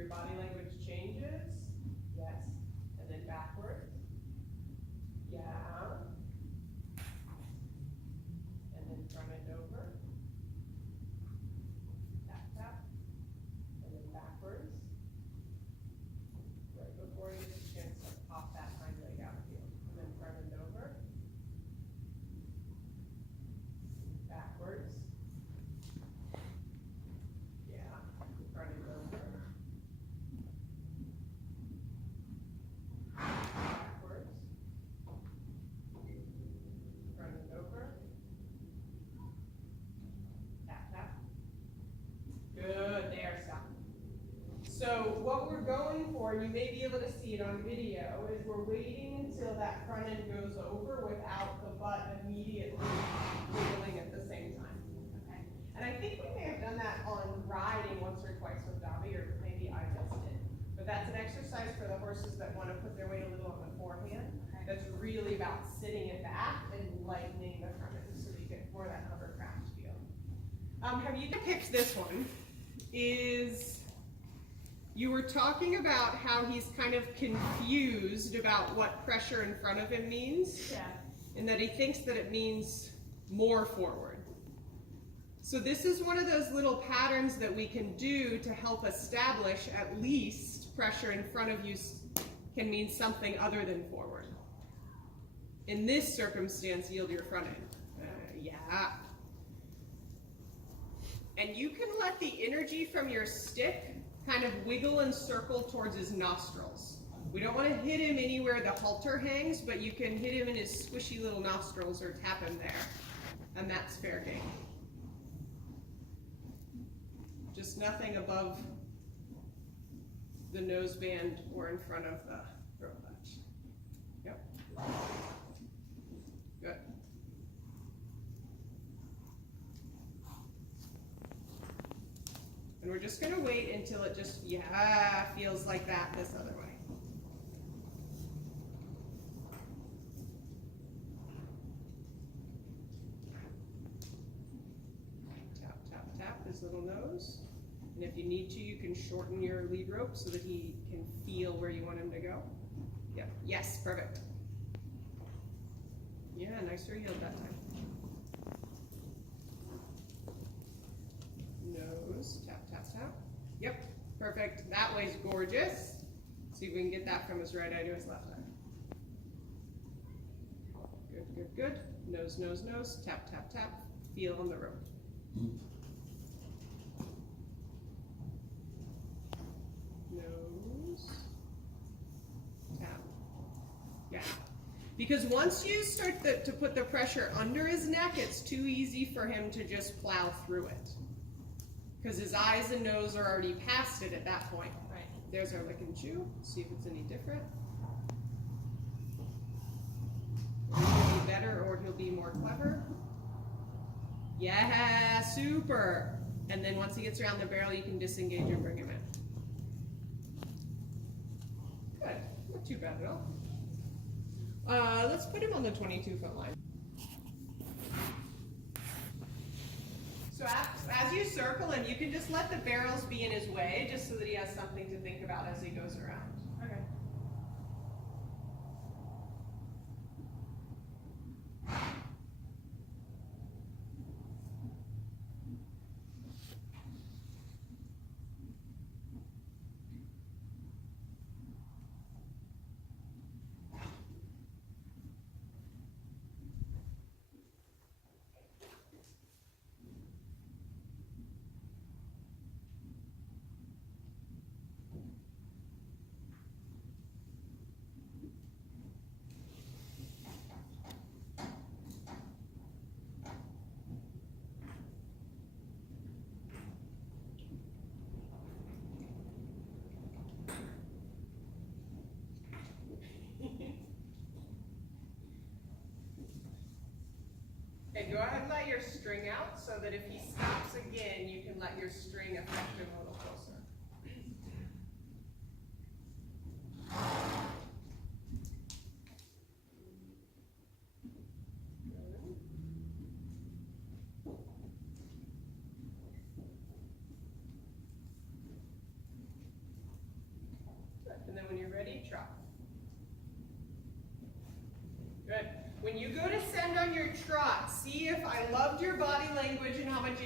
Your body language changes. Yes. And then backward. Yeah. And then front and over. Tap, tap. And then backwards. Right before you get a chance to pop that hind leg out here. And then front and over. Backwards. Yeah. Front and over. Backwards. Front and over. Tap, tap. Good, there, stop. So what we're going for, and you may be able to see it on video, is we're waiting until that front end goes over without the butt immediately wiggling at the same time. Okay. And I think we may have done that on riding once or twice with Dobby, or maybe I just did. But that's an exercise for the horses that want to put their weight a little on the forehand. That's really about sitting it back and lightening the front end so you get more of that hovercraft feel. Have you picked this one? Is you were talking about how he's kind of confused about what pressure in front of him means. Yeah. And that he thinks that it means more forward. So this is one of those little patterns that we can do to help establish at least pressure in front of you can mean something other than forward. In this circumstance, yield your front end. Yeah. And you can let the energy from your stick kind of wiggle and circle towards his nostrils. We don't want to hit him anywhere the halter hangs, but you can hit him in his squishy little nostrils or tap him there. And that's fair game. Just nothing above the nose band or in front of the throat latch. Yep. Good. And we're just going to wait until it just, feels like that this other way. Tap, tap, tap his little nose. And if you need to, you can shorten your lead rope so that he can feel where you want him to go. Yep. Yes, perfect. Yeah, nicer yield that time. Nose, tap, tap, tap. Yep, perfect. That way's gorgeous. See if we can get that from his right eye to his left eye. Good, good, good. Nose, nose, nose. Tap, tap, tap. Feel on the rope. Nose. Tap. Yeah. Because once you start to put the pressure under his neck, it's too easy for him to just plow through it. Because his eyes and nose are already past it at that point. Right. There's our lick and chew. See if it's any different. He'll be better or he'll be more clever. Yeah, super. And then once he gets around the barrel, you can disengage and bring him in. Good. Not too bad at all. Let's put him on the 22-foot line. So as you circle him, you can just let the barrels be in his way, just so that he has something to think about as he goes around. Okay. Okay, go ahead and let your string out so that if he stops again, you can let your string affect him a little closer.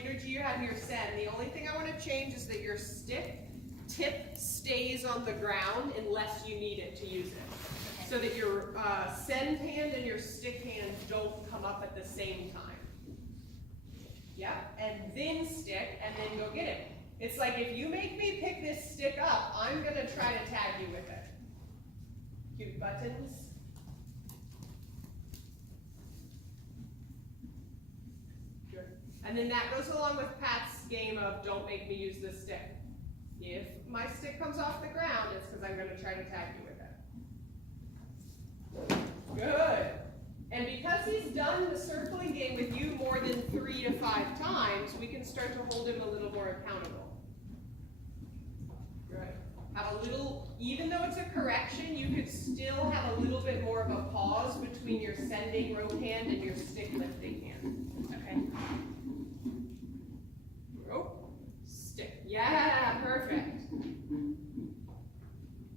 energy you had in your send. The only thing I want to change is that your stick tip stays on the ground unless you need it to use it. So that your send hand and your stick hand don't come up at the same time. Yeah, and then stick, and then go get it. It's like if you make me pick this stick up, I'm going to try to tag you with it. Cute buttons. Good. And then that goes along with Pat's game of don't make me use this stick. If my stick comes off the ground, it's because I'm going to try to tag you with it. Good. And because he's done the circling game with you more than 3 to 5 times, we can start to hold him a little more accountable. Good. Have a little, even though it's a correction, you could still have a little bit more of a pause between your sending rope hand and your stick lifting hand. Okay. Rope, stick. Yeah, perfect.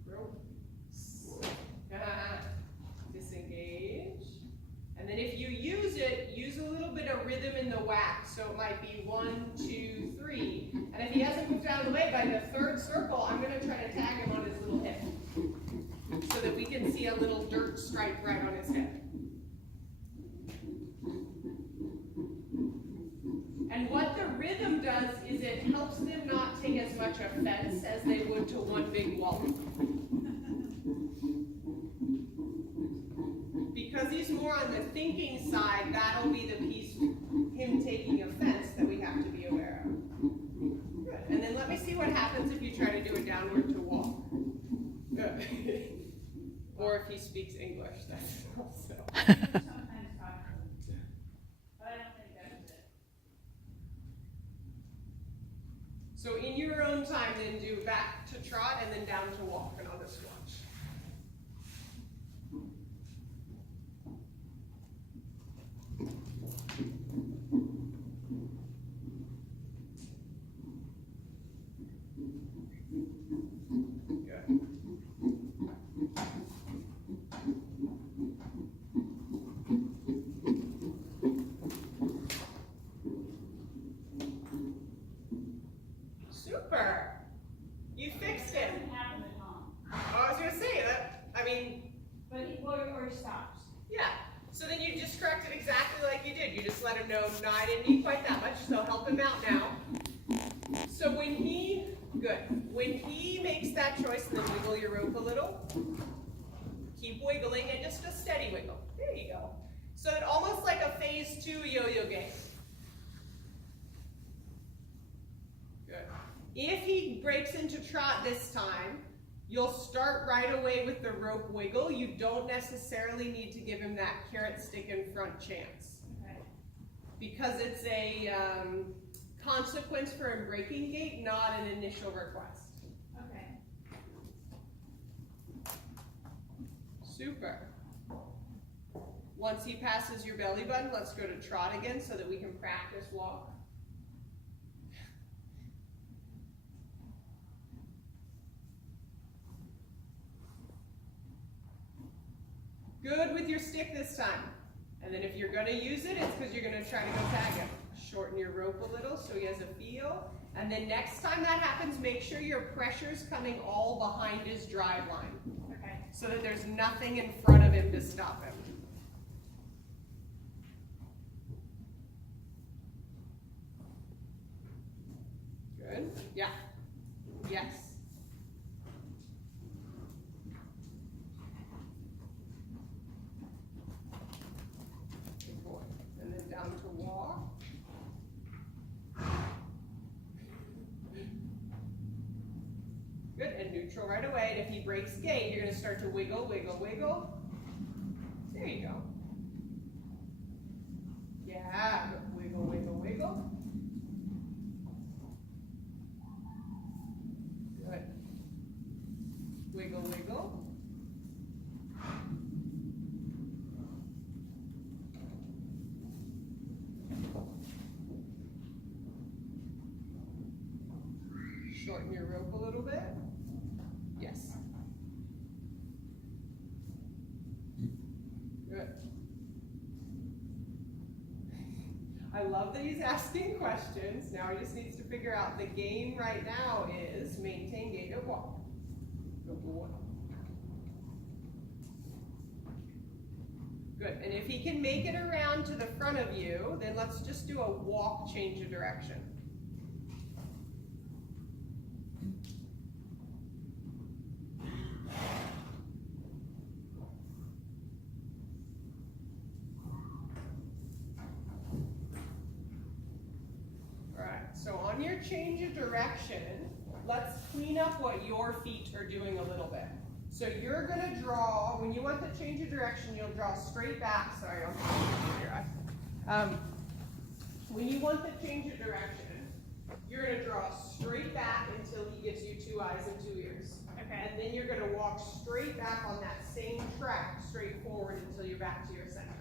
Rope, stick. Disengage. And then if you use it, use a little bit of rhythm in the whack. So it might be 1, 2, 3. And if he hasn't moved out of the way by the 3rd circle, I'm going to try to tag him on his little hip. So that we can see a little dirt stripe right on his hip. And what the rhythm does is it helps them not take as much offense as they would to one big wallop. Because he's more on the thinking side, that'll be the piece, him taking offense, that we have to be aware of. Good. And then let me see what happens if you try to do a downward to walk. Good. Or if he speaks English, that's also. Sometimes possible. But I don't think that's it. So in your own time, then do back to trot and then down to walk, and I'll just watch. Super. You fixed it. Doesn't happen at home. Oh, I was going to say that. I mean, But or he stops. yeah. So then you just correct it exactly like you did. You just let him know, no, I didn't need quite that much, so help him out now. So when he makes that choice, and then wiggle your rope a little, keep wiggling and just a steady wiggle. There you go. So it's almost like a phase 2 yo-yo game. Good. If he breaks into trot this time, you'll start right away with the rope wiggle. You don't necessarily need to give him that carrot stick in front chance. Okay. Because it's a consequence for a breaking gait, not an initial request. Okay. Super. Once he passes your belly button, let's go to trot again so that we can practice walk. Good with your stick this time. And then if you're going to use it, it's because you're going to try to go tag him. Shorten your rope a little so he has a feel. And then next time that happens, make sure your pressure's coming all behind his drive line. Okay. So that there's nothing in front of him to stop him. Good. Yeah. Yes. Good boy. And then down to walk. Good. And neutral right away. And if he breaks gait, you're going to start to wiggle, wiggle, wiggle. There you go. Yeah. Wiggle, wiggle, wiggle. Good. Wiggle, wiggle. Shorten your rope a little bit. Yes. Good. I love that he's asking questions. Now he just needs to figure out the game right now is maintain gait at walk. Good boy. Good, and if he can make it around to the front of you, then let's just do a walk change of direction. So on your change of direction, let's clean up what your feet are doing a little bit. So you're gonna draw, when you want to change of direction, you'll draw straight back. Sorry, I'm not your eye. When you want to change of direction, you're gonna draw straight back until he gives you 2 eyes and 2 ears. Okay. And then you're gonna walk straight back on that same track, straight forward until you're back to your center.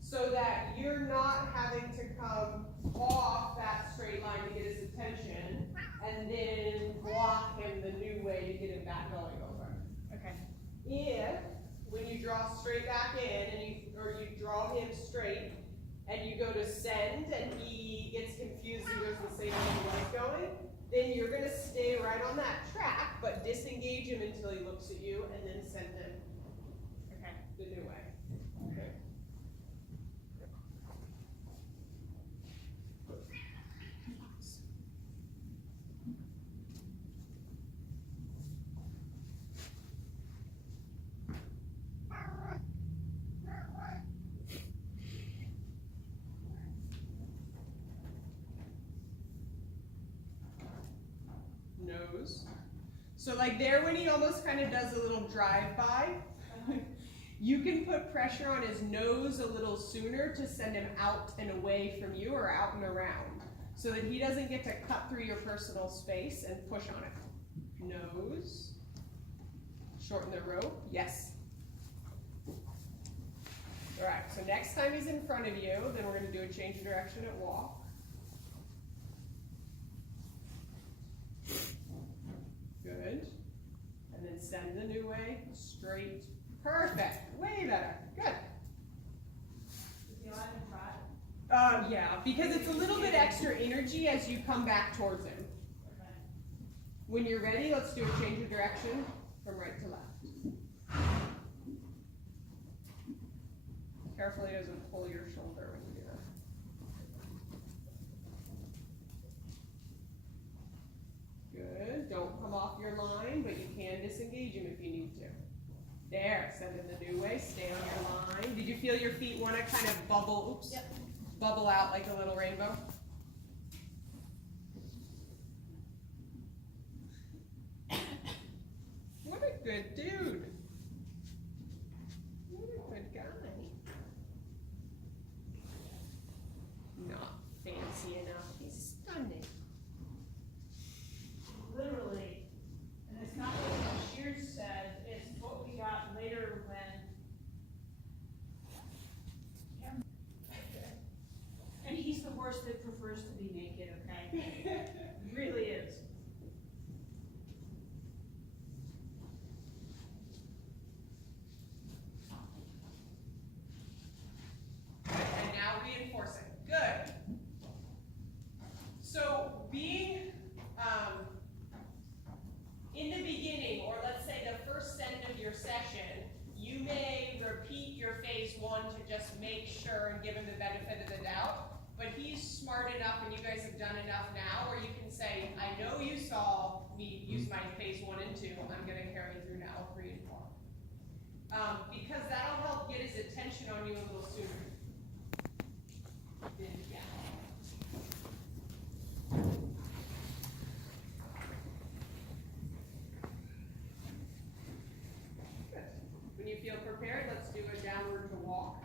So that you're not having to come off that straight line to get his attention and then block him the new way to get him back going over. Okay. If, when you draw straight back in and you draw him straight and you go to send and he gets confused and goes the same way he was going, then you're gonna stay right on that track but disengage him until he looks at you and then send him the new way. Okay. Nose. So like there when he almost kind of does a little drive-by, you can put pressure on his nose a little sooner to send him out and away from you or out and around so that he doesn't get to cut through your personal space and push on it. Nose. Shorten the rope. Yes. All right, so next time he's in front of you, then we're going to do a change of direction at walk. Good. And then send the new way, straight. Perfect. Way better. Good. Does he like to try? Yeah, because it's a little bit extra energy as you come back towards him. Okay. When you're ready, let's do a change of direction from right to left. Carefully doesn't pull your shoulder when you do that. Good. Don't come off your line, but you can disengage him if you need to. There. Send him the new way. Stay on your line. Did you feel your feet want to kind of bubble? Oops. Yep. Bubble out like a little rainbow? What a good dude. What a good guy. Not fancy enough. He's stunning. Literally. And it's not what Shears said, it's what we got later when. And he's the horse that prefers to be naked, okay? He really is. And now reinforcing. Good. So being in the beginning, or let's say the first send of your session, you may repeat your phase 1 to just make sure and give him the benefit of the doubt. But he's smart enough, and you guys have done enough now, where you can say, I know you saw me use my phase 1 and 2, I'm going to carry through now 3 and 4. Because that'll help get his attention on you a little sooner. Yeah. Good. When you feel prepared, let's do a downward to walk,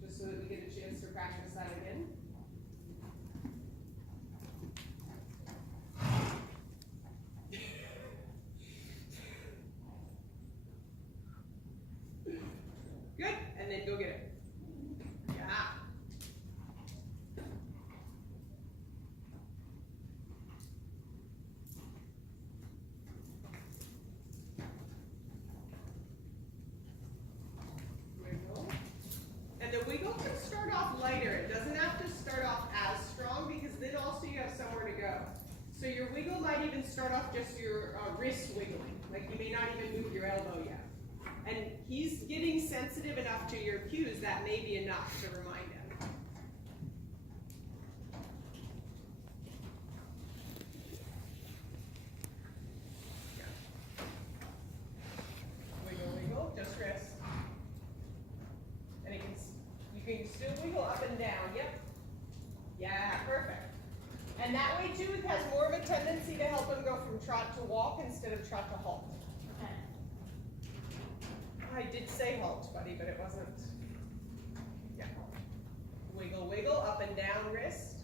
just so that we get a chance to practice that again. Good, and then go get it. off lighter. It doesn't have to start off as strong because then also you have somewhere to go. So your wiggle might even start off just your wrist wiggling. Like you may not even move your elbow yet. And he's getting sensitive enough to your cues that may be enough to remind him. Wiggle, wiggle, just wrist. And you can still wiggle up and down, yep. Yeah, perfect. And that way too, it has more of a tendency to help him go from trot to walk instead of trot to halt. Okay. I did say halt, buddy, but it wasn't. Yeah. Wiggle, wiggle, up and down wrist.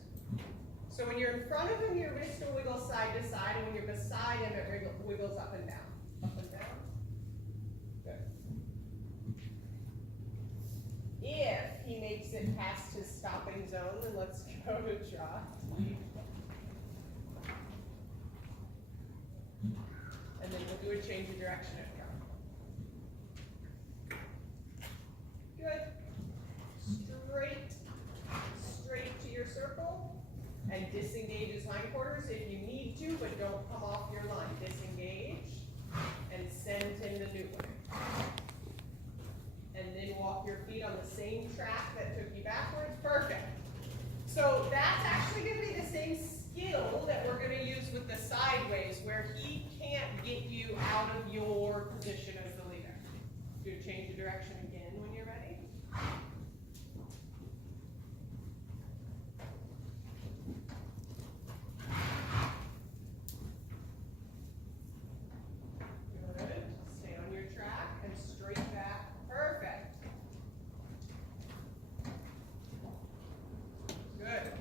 So when you're in front of him, your wrist will wiggle side to side, and when you're beside him, it wiggles up and down. Up and down. Good. If he makes it past his stopping zone, then let's go to trot. And then we'll do a change of direction at trot. Good. Straight to your circle. And disengage his hindquarters if you need to, but don't come off your line. Disengage and send him the new way. And then walk your feet on the same track that took you backwards. Perfect. So that's actually going to be the same skill that we're going to use with the sideways, where he can't get you out of your position as the leader. Do change of direction again when you're ready. Good. Stay on your track and straight back. Perfect. Good.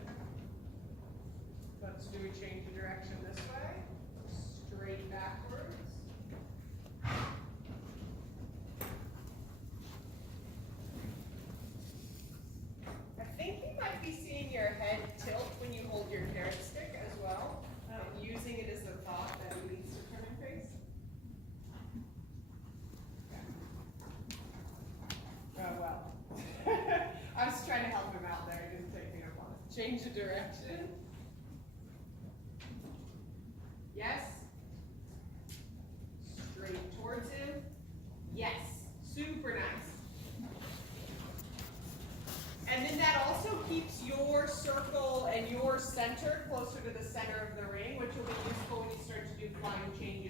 Let's do a change of direction this way. Straight backwards. I think you might be seeing your head tilt when you hold your carrot stick as well. Using it as the thought that it leads to turning face. Okay. Oh well. I was trying to help him out there. It didn't take me up on it. Change of direction. Yes. Straight towards him. Yes. Super nice. And then that also keeps your circle and your center closer to the center of the ring, which will be useful when you start to do flying changes.